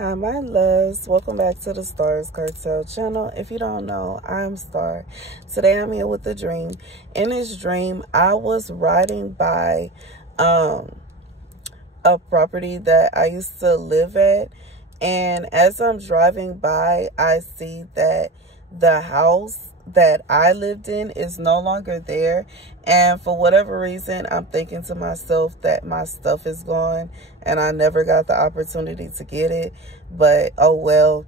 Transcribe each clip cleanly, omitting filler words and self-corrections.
Hi my loves, welcome back to the Starscartel channel. If you don't know, I'm Star. Today I'm here with a dream. In this dream, I was riding by a property that I used to live at, and as I'm driving by, I see that the house that I lived in is no longer there, and for whatever reason I'm thinking to myself that my stuff is gone and I never got the opportunity to get it. But oh well.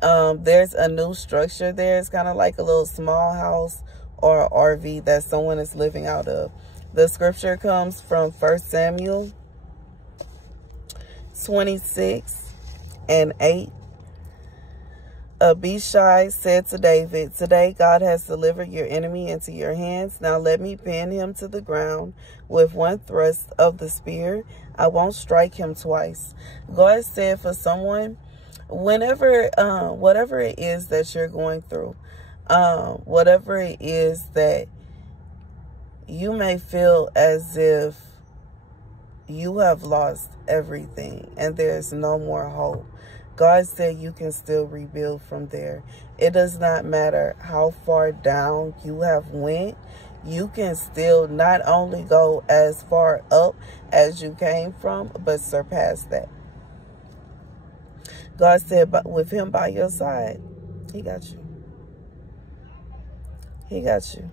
There's a new structure there. It's kind of like a little small house or an RV that someone is living out of. The scripture comes from 1 Samuel 26:8. Abishai said to David, "Today God has delivered your enemy into your hands. Now let me pin him to the ground with one thrust of the spear. I won't strike him twice." God said for someone, whenever, whatever it is that you're going through, whatever it is that you may feel as if you have lost everything and there's no more hope, God said you can still rebuild from there. It does not matter how far down you have went. You can still not only go as far up as you came from, but surpass that. God said, but with him by your side, he got you. He got you.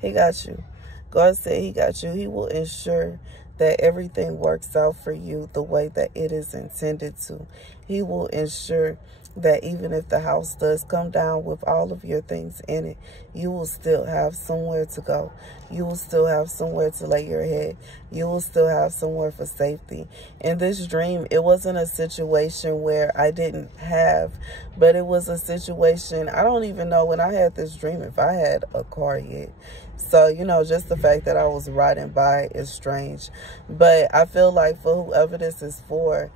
He got you. God said he got you. He will ensure that everything works out for you the way that it is intended to. He will ensure that even if the house does come down with all of your things in it, you will still have somewhere to go. You will still have somewhere to lay your head. You will still have somewhere for safety. In this dream, it wasn't a situation where I didn't have, but it was a situation, I don't even know when I had this dream if I had a car yet. So, you know, just the fact that I was riding by is strange. But I feel like for whoever this is for,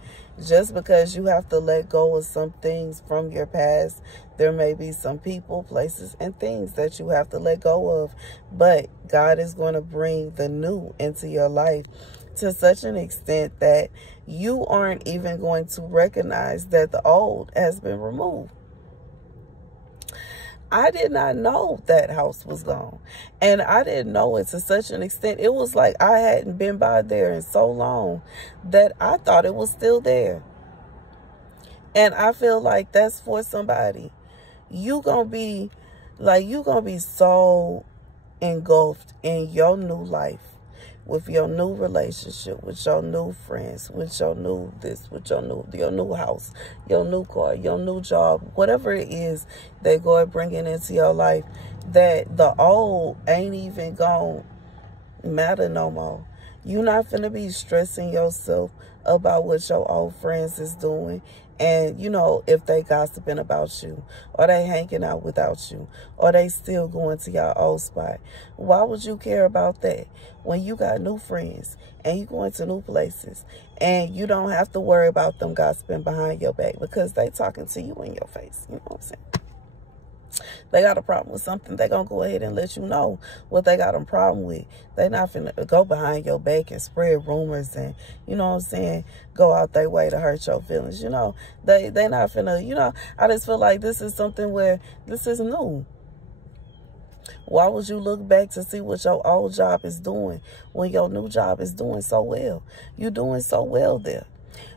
just because you have to let go of some things from your past, there may be some people, places, and things that you have to let go of. But God is going to bring the new into your life to such an extent that you aren't even going to recognize that the old has been removed. I did not know that house was gone. And I didn't know it to such an extent. It was like I hadn't been by there in so long that I thought it was still there. And I feel like that's for somebody. You gonna be so engulfed in your new life, with your new relationship, with your new friends, with your new this, with your new house, your new car, your new job, whatever it is that God bringing into your life, that the old ain't even gonna matter no more. You're not finna be stressing yourself about what your old friends is doing. And, you know, if they gossiping about you, or they hanging out without you, or they still going to your old spot. Why would you care about that when you got new friends and you going to new places and you don't have to worry about them gossiping behind your back because they talking to you in your face? You know what I'm saying? They got a problem with something, they gonna go ahead and let you know what they got a problem with. They not finna go behind your back and spread rumors and, you know what I'm saying, go out their way to hurt your feelings. You know, they not finna, you know, I just feel like this is something where this is new. Why would you look back to see what your old job is doing when your new job is doing so well? You're doing so well there.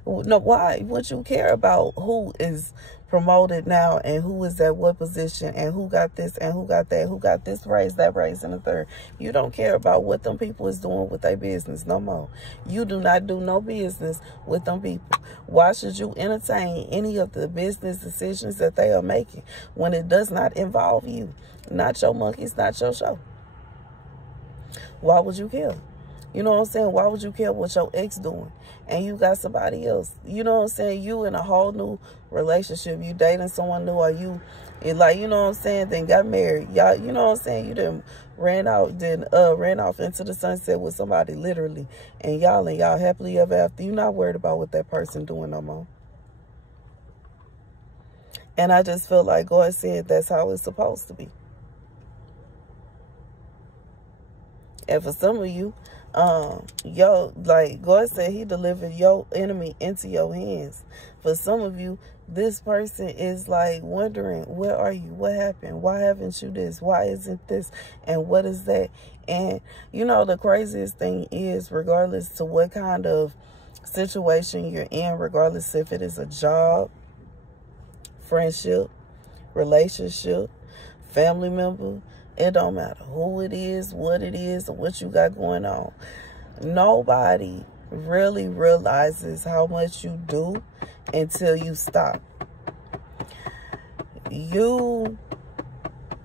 No, why would you care about who is promoted now and who is at what position and who got this and who got that, who got this raise, that raise, and the third? You don't care about what them people is doing with their business no more. You do not do no business with them people. Why should you entertain any of the business decisions that they are making when it does not involve you? Not your monkeys, not your show. Why would you care? You know what I'm saying? Why would you care what your ex doing and you got somebody else? You know what I'm saying? You in a whole new relationship. You dating someone new, or you, like, you know what I'm saying, then got married. Y'all, you know what I'm saying? You done ran off into the sunset with somebody literally. And y'all happily ever after. You're not worried about what that person doing no more. And I just feel like God said that's how it's supposed to be. And for some of you, Like God said, he delivered your enemy into your hands. For some of you, this person is like wondering, where are you? What happened? Why haven't you this? Why isn't this? And what is that? And you know, the craziest thing is, regardless to what kind of situation you're in, regardless if it is a job, friendship, relationship, family member, it don't matter who it is, what it is, or what you got going on. Nobody really realizes how much you do until you stop. You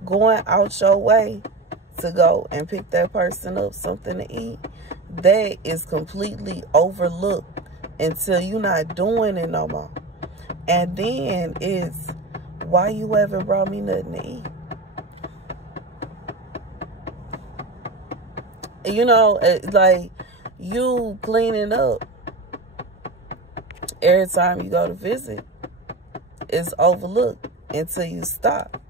going out your way to go and pick that person up something to eat, that is completely overlooked until you're not doing it no more. And then it's, why you haven't brought me nothing to eat? You know, like you cleaning up every time you go to visit, it's overlooked until you stop.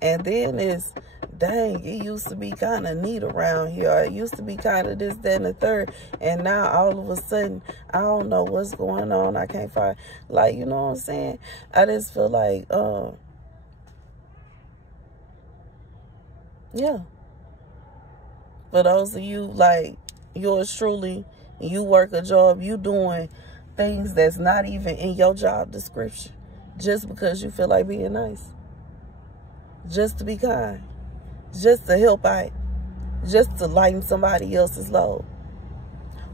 And then it's, dang, it used to be kind of neat around here. Or it used to be kind of this, that, and the third. And now all of a sudden, I don't know what's going on. I can't find, like, you know what I'm saying? I just feel like, yeah. For those of you, like, yours truly, you work a job, you doing things that's not even in your job description, just because you feel like being nice, just to be kind, just to help out, just to lighten somebody else's load.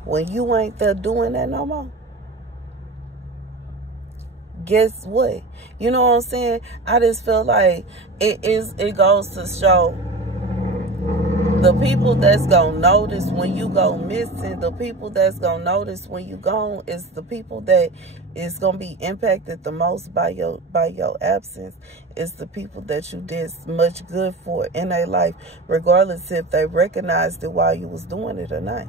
When you ain't there doing that no more, guess what? You know what I'm saying? I just feel like it goes to show, the people that's gonna notice when you go missing, the people that's gonna notice when you gone, is the people that is gonna be impacted the most by your absence. It's the people that you did much good for in their life, regardless if they recognized it while you was doing it or not.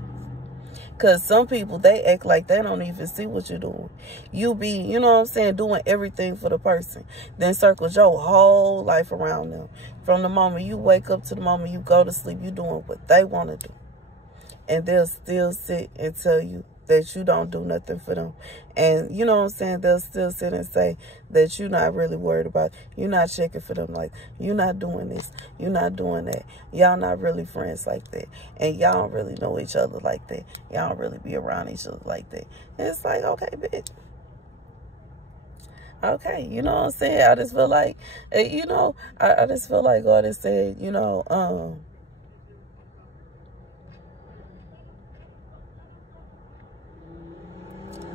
Because some people, they act like they don't even see what you're doing. You be, you know what I'm saying, doing everything for the person. Then circle your whole life around them. From the moment you wake up to the moment you go to sleep, you doing what they want to do. And they'll still sit and tell you that you don't do nothing for them. And you know what I'm saying, they'll still sit and say that you're not really worried about, you're not checking for them, like, you're not doing this, you're not doing that, y'all not really friends like that, and y'all don't really know each other like that, y'all don't really be around each other like that. And it's like, okay, bitch. Okay, you know what I'm saying? I just feel like, you know, I just feel like God has said, you know,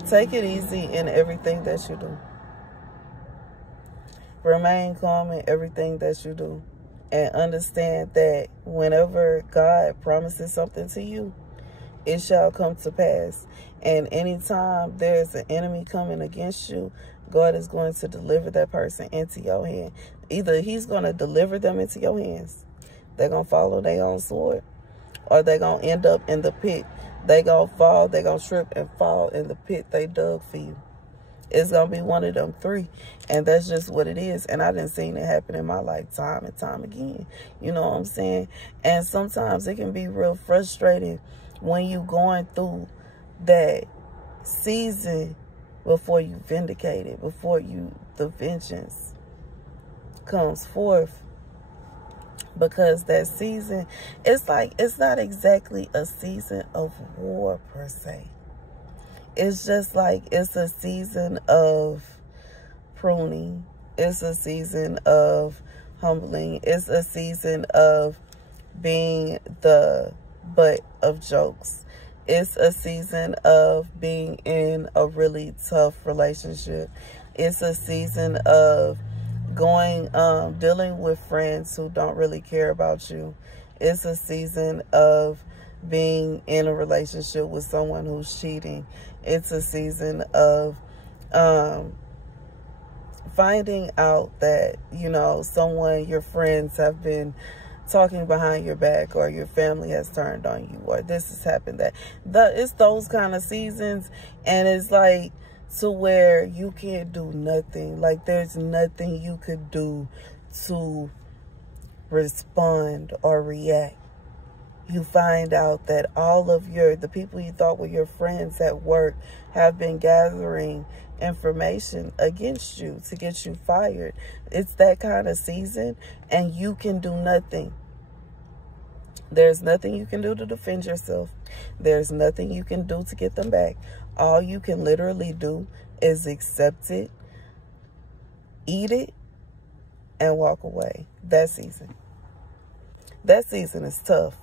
take it easy in everything that you do. Remain calm in everything that you do. And understand that whenever God promises something to you, it shall come to pass. And anytime there's an enemy coming against you, God is going to deliver that person into your hand. Either he's going to deliver them into your hands, they're going to follow their own sword, or they're going to end up in the pit. They're going to fall, they're going to trip and fall in the pit they dug for you. It's going to be one of them three. And that's just what it is. And I done seen it happen in my life time and time again. You know what I'm saying? And sometimes it can be real frustrating when you going through that season before you vindicate it, before the vengeance comes forth. Because that season, it's like, it's not exactly a season of war per se. It's just like, it's a season of pruning. It's a season of humbling. It's a season of being the butt of jokes. It's a season of being in a really tough relationship. It's a season of dealing with friends who don't really care about you. It's a season of being in a relationship with someone who's cheating. It's a season of finding out that, you know, your friends have been talking behind your back, or your family has turned on you, or this has happened, that. It's those kind of seasons, and it's like, to where you can't do nothing. Like, there's nothing you could do to respond or react. You find out that all of the people you thought were your friends at work have been gathering information against you to get you fired. It's that kind of season, and you can do nothing. There's nothing you can do to defend yourself. There's nothing you can do to get them back. All you can literally do is accept it, eat it, and walk away. That season is tough.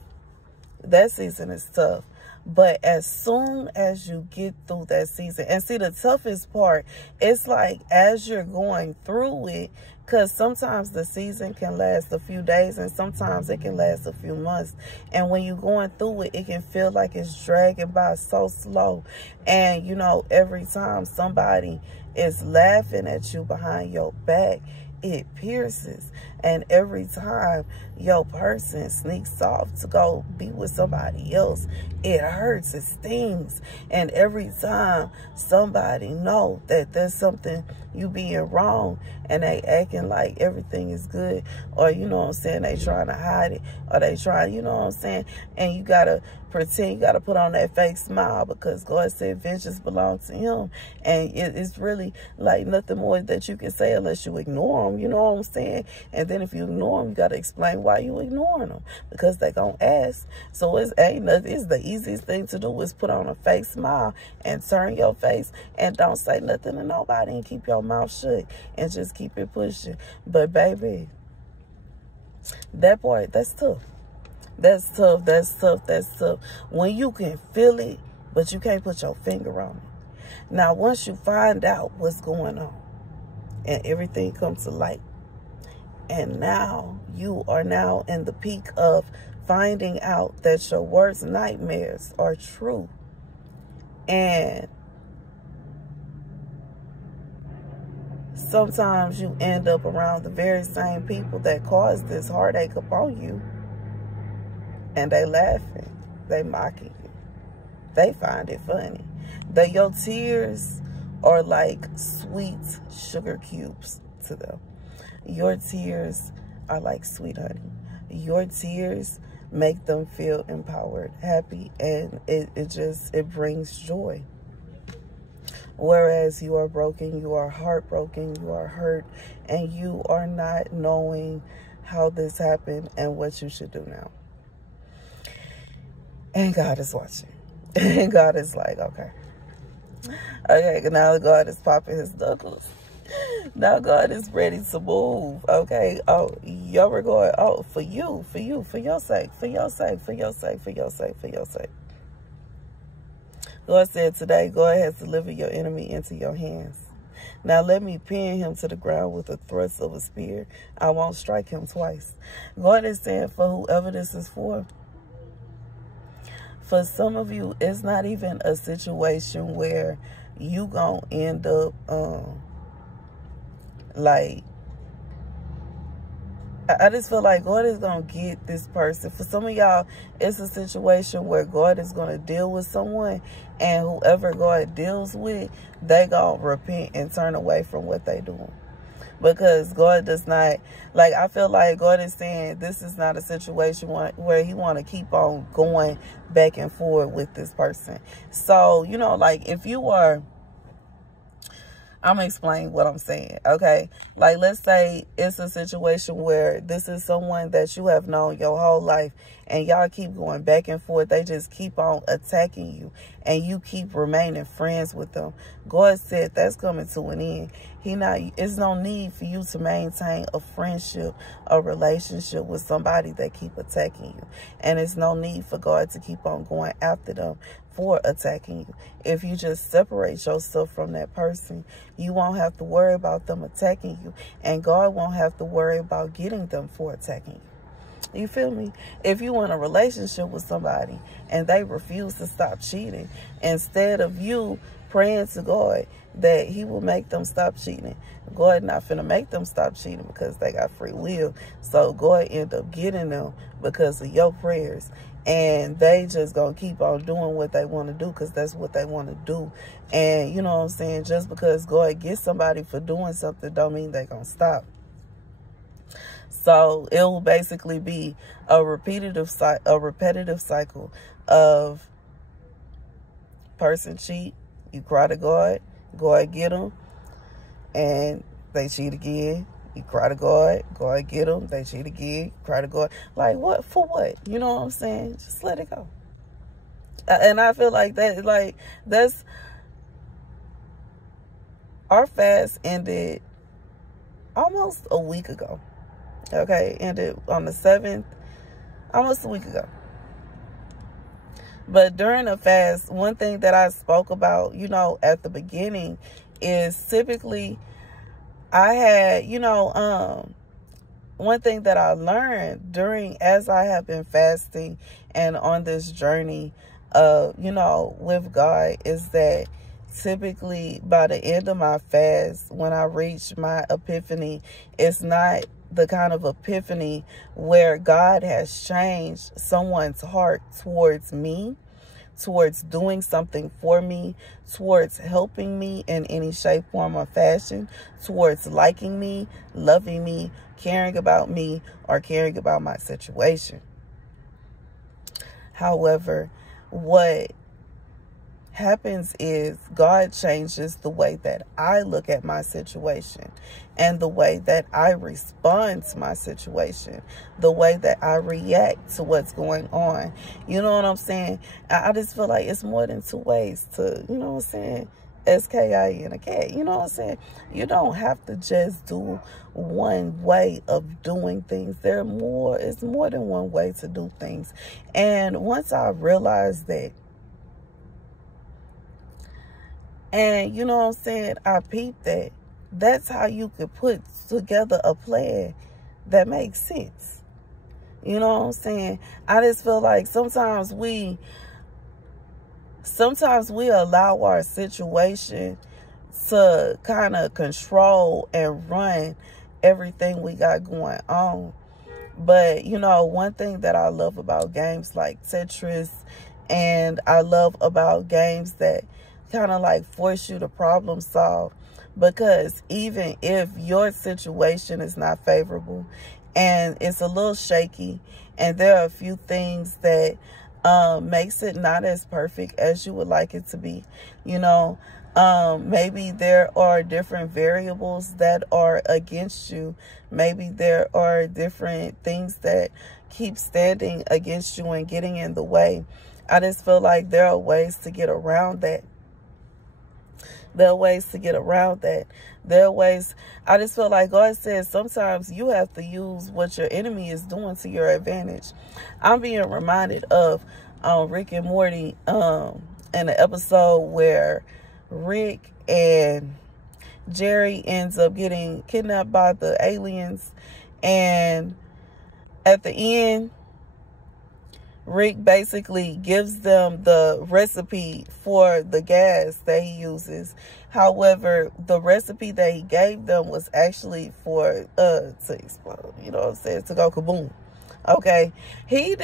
That season is tough. But as soon as you get through that season, and see, the toughest part, it's like as you're going through it, because sometimes the season can last a few days and sometimes it can last a few months. And when you're going through it, it can feel like it's dragging by so slow. And, you know, every time somebody is laughing at you behind your back, it pierces. And every time your person sneaks off to go be with somebody else, it hurts, it stings. And every time somebody know that there's something you being wrong and they acting like everything is good, or, you know what I'm saying, they trying to hide it, or they trying, you know what I'm saying, and you gotta pretend, you gotta put on that fake smile because God said vengeance belongs to him. And it's really like nothing more that you can say unless you ignore them, you know what I'm saying? And then if you ignore them, you gotta explain why you ignoring them, because they gonna ask. So it's the easiest thing to do is put on a fake smile and turn your face and don't say nothing to nobody and keep your mouth shut and just keep it pushing. But baby, that part, that's tough. That's tough. That's tough. That's tough. When you can feel it, but you can't put your finger on it. Now, once you find out what's going on and everything comes to light, and now you are now in the peak of finding out that your worst nightmares are true. And sometimes you end up around the very same people that caused this heartache upon you. And they laughing. They mocking you. They find it funny. That your tears are like sweet sugar cubes to them. Your tears are like sweet honey. Your tears make them feel empowered, happy, and it brings joy. Whereas you are broken, you are heartbroken, you are hurt, and you are not knowing how this happened and what you should do now. And God is watching. And God is like, okay. Okay, now God is popping his knuckles. Now God is ready to move. Okay. Oh, y'all were going, oh, for you, for your sake, for your sake, for your sake, for your sake, for your sake. God said today, God has delivered your enemy into your hands. Now let me pin him to the ground with a thrust of a spear. I won't strike him twice. God is saying, for whoever this is for some of you, it's not even a situation where you gonna end up like, I just feel like God is going to get this person. For some of y'all, it's a situation where God is going to deal with someone, and whoever God deals with, they going to repent and turn away from what they doing. Because God does not, like, I feel like God is saying this is not a situation where he want to keep on going back and forth with this person. So, you know, like, if you are, I'm going to explain what I'm saying, okay? Like, let's say it's a situation where this is someone that you have known your whole life, and y'all keep going back and forth. They just keep on attacking you, and you keep remaining friends with them. God said that's coming to an end. It's no need for you to maintain a friendship, a relationship with somebody that keep attacking you. And it's no need for God to keep on going after them for attacking you. If you just separate yourself from that person, you won't have to worry about them attacking you. And God won't have to worry about getting them for attacking you. You feel me? If you in a relationship with somebody and they refuse to stop cheating, instead of you praying to God that he will make them stop cheating, God not finna make them stop cheating because they got free will. So God end up getting them because of your prayers. And they just gonna keep on doing what they want to do because that's what they want to do. And you know what I'm saying? Just because God gets somebody for doing something don't mean they gonna stop. So it will basically be a repetitive cycle of person cheat, you cry to God, God get them, and they cheat again. You cry to God, God get them, they cheat again, cry to God. Like, what? For what? You know what I'm saying? Just let it go. And I feel like that's, our fast ended almost a week ago. Okay, ended on the 7th, almost a week ago. But during the fast, one thing that I spoke about, at the beginning is typically I had, one thing that I learned as I have been fasting and on this journey, with God, is that typically by the end of my fast, when I reach my epiphany, it's not the kind of epiphany where God has changed someone's heart towards me, towards doing something for me, towards helping me in any shape, form, or fashion, towards liking me, loving me, caring about me, or caring about my situation. However, what happens is God changes the way that I look at my situation and the way that I respond to my situation, the way that I react to what's going on. You know what I'm saying? I just feel like it's more than two ways to, you know what I'm saying, S-K-I-N, a cat. You know what I'm saying? You don't have to just do one way of doing things. It's more than one way to do things. And once I realized that, and you know what I'm saying, I peeped that. That's how you could put together a plan that makes sense. You know what I'm saying? I just feel like sometimes we allow our situation to kind of control and run everything we got going on. But, one thing that I love about games like Tetris, and I love about games that kind of like force you to problem solve, because even if your situation is not favorable and it's a little shaky and there are a few things that makes it not as perfect as you would like it to be, maybe there are different variables that are against you. Maybe there are different things that keep standing against you and getting in the way. I just feel like there are ways to get around that. There are ways to get around that. There are ways. I just feel like God says sometimes you have to use what your enemy is doing to your advantage. I'm being reminded of Rick and Morty in an episode where Rick and Jerry ends up getting kidnapped by the aliens, and at the end, Rick basically gives them the recipe for the gas that he uses. However, the recipe that he gave them was actually for to explode, you know what I'm saying, to go kaboom. Okay, he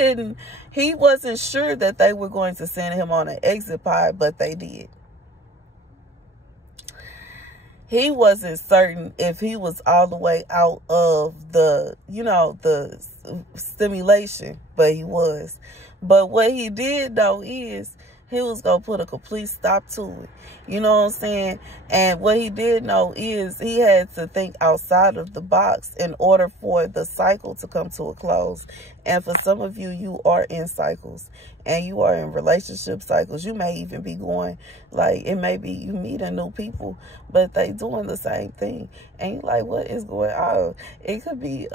wasn't sure that they were going to send him on an exit pod, but they did. He wasn't certain if he was all the way out of the, the stimulation, but he was. But what he did, though, is he was going to put a complete stop to it. You know what I'm saying? And what he did know is he had to think outside of the box in order for the cycle to come to a close. And for some of you, you are in cycles and you are in relationship cycles. You may even be going, like, it may be you meeting new people, but they doing the same thing. And you're like, what is going on? It could be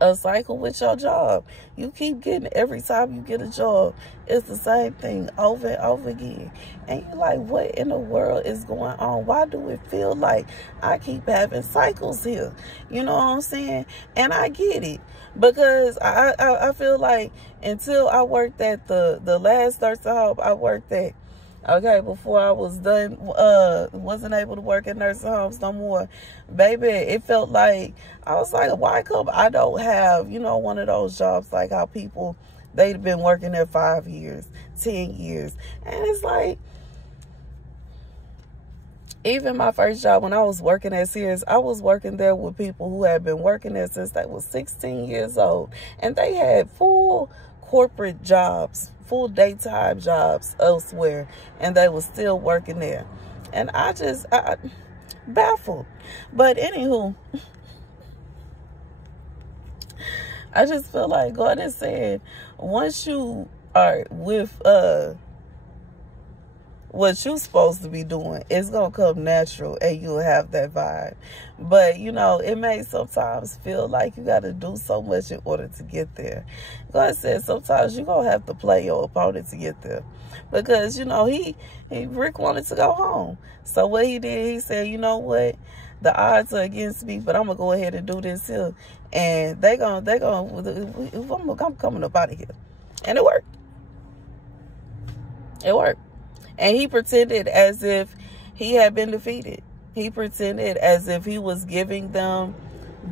a cycle with your job. You keep getting, every time you get a job, it's the same thing over and over again. And you're like, what in the world is going on? Why do it feel like I keep having cycles here? You know what I'm saying? And I get it, because I feel like until I worked at the last nursing home I worked at, okay, before I was done, wasn't able to work in nursing homes no more, baby, it felt like, I was like, why come I don't have, one of those jobs like how people, they've been working there 5 years, 10 years. And it's like, Even my first job when I was working at Sears, I was working there with people who had been working there since they was 16 years old. And they had full corporate jobs, full daytime jobs elsewhere. And they was still working there. And I baffled. But anywho, I just feel like God is saying, once you are with what you're supposed to be doing, it's gonna come natural and you'll have that vibe. But you know, it may sometimes feel like you got to do so much in order to get there. God said sometimes you're gonna have to play your opponent to get there, because you know Rick wanted to go home. So what he did, he said, you know what, the odds are against me, but I'm gonna go ahead and do this here, and I'm coming up out of here. And it worked. It worked. And he pretended as if he had been defeated. He pretended as if he was giving them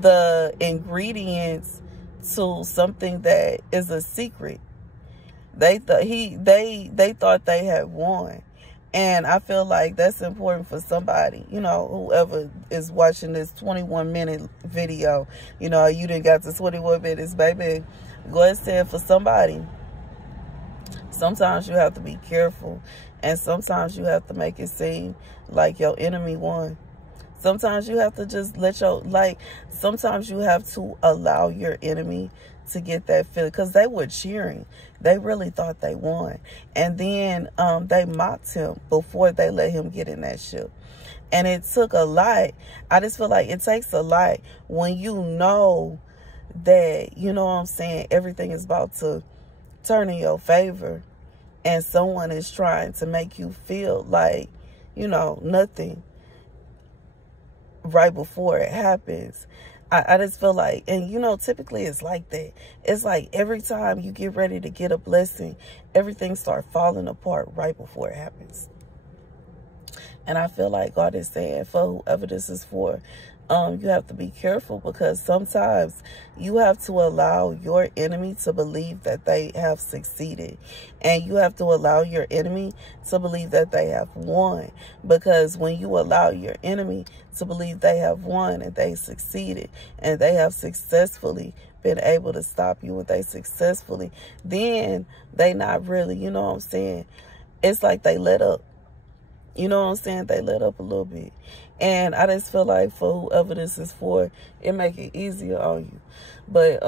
the ingredients to something that is a secret. They thought they had won. And I feel like that's important for somebody, you know, whoever is watching this 21-minute video. You know, you done got to 21 minutes, baby. Go ahead and say it for somebody. Sometimes you have to be careful. And sometimes you have to make it seem like your enemy won. Sometimes you have to just sometimes you have to allow your enemy to get that feeling, because they were cheering. They really thought they won. And then they mocked him before they let him get in that ship. And it took a lot. I just feel like it takes a lot when you know that, you know what I'm saying, everything is about to turn in your favor. And someone is trying to make you feel like, you know, nothing right before it happens. I just feel like, and you know, typically it's like that. It's like every time you get ready to get a blessing, everything starts falling apart right before it happens. And I feel like God is saying, for whoever this is for, you have to be careful, because sometimes you have to allow your enemy to believe that they have succeeded. And you have to allow your enemy to believe that they have won. Because when you allow your enemy to believe they have won and they succeeded and they have successfully been able to stop you, and they successfully, then they not really, you know what I'm saying, it's like they let up. You know what I'm saying? They let up a little bit. And I just feel like for whoever this is for, it make it easier on you. But,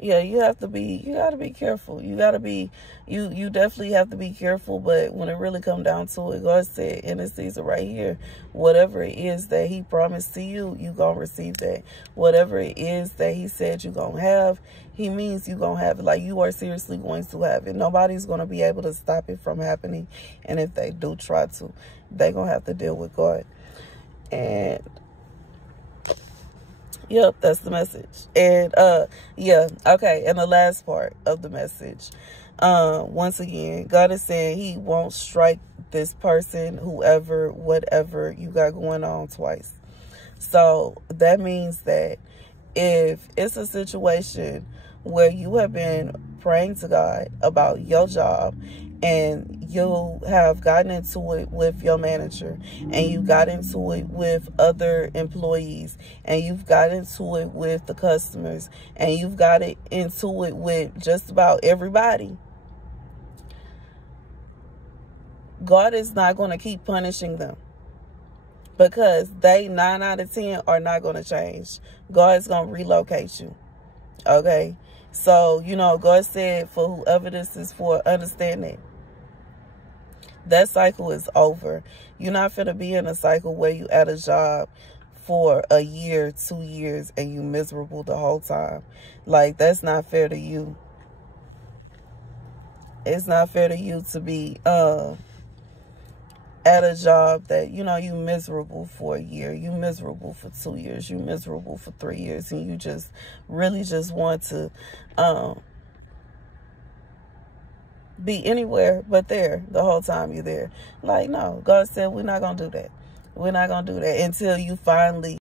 yeah, you gotta be careful. You definitely have to be careful. But when it really come down to it, God said in this season right here, whatever it is that he promised to you, you gonna receive that. Whatever it is that he said you gonna have, he means you gonna have it. Like, you are seriously going to have it. Nobody's gonna be able to stop it from happening. And if they do try to, they're gonna have to deal with God. And yep, that's the message. And yeah, okay, and the last part of the message, once again, God is saying he won't strike this person, whoever, whatever you got going on, twice. So that means that if it's a situation where you have been praying to God about your job, and you have gotten into it with your manager, and you got into it with other employees, and you've got into it with the customers, and you've got into it with just about everybody, God is not going to keep punishing them, because they 9 out of 10 are not going to change. God's going to relocate you. Okay? So, you know, God said for whoever this is for, understand that that cycle is over. You're not going to be in a cycle where you at a job for a year, 2 years, and you miserable the whole time. Like, that's not fair to you. It's not fair to you to be at a job that, you know, you miserable for a year, you miserable for 2 years, you miserable for 3 years, and you just really just want to be anywhere but there the whole time you're there. Like, no, God said we're not going to do that. We're not going to do that until you finally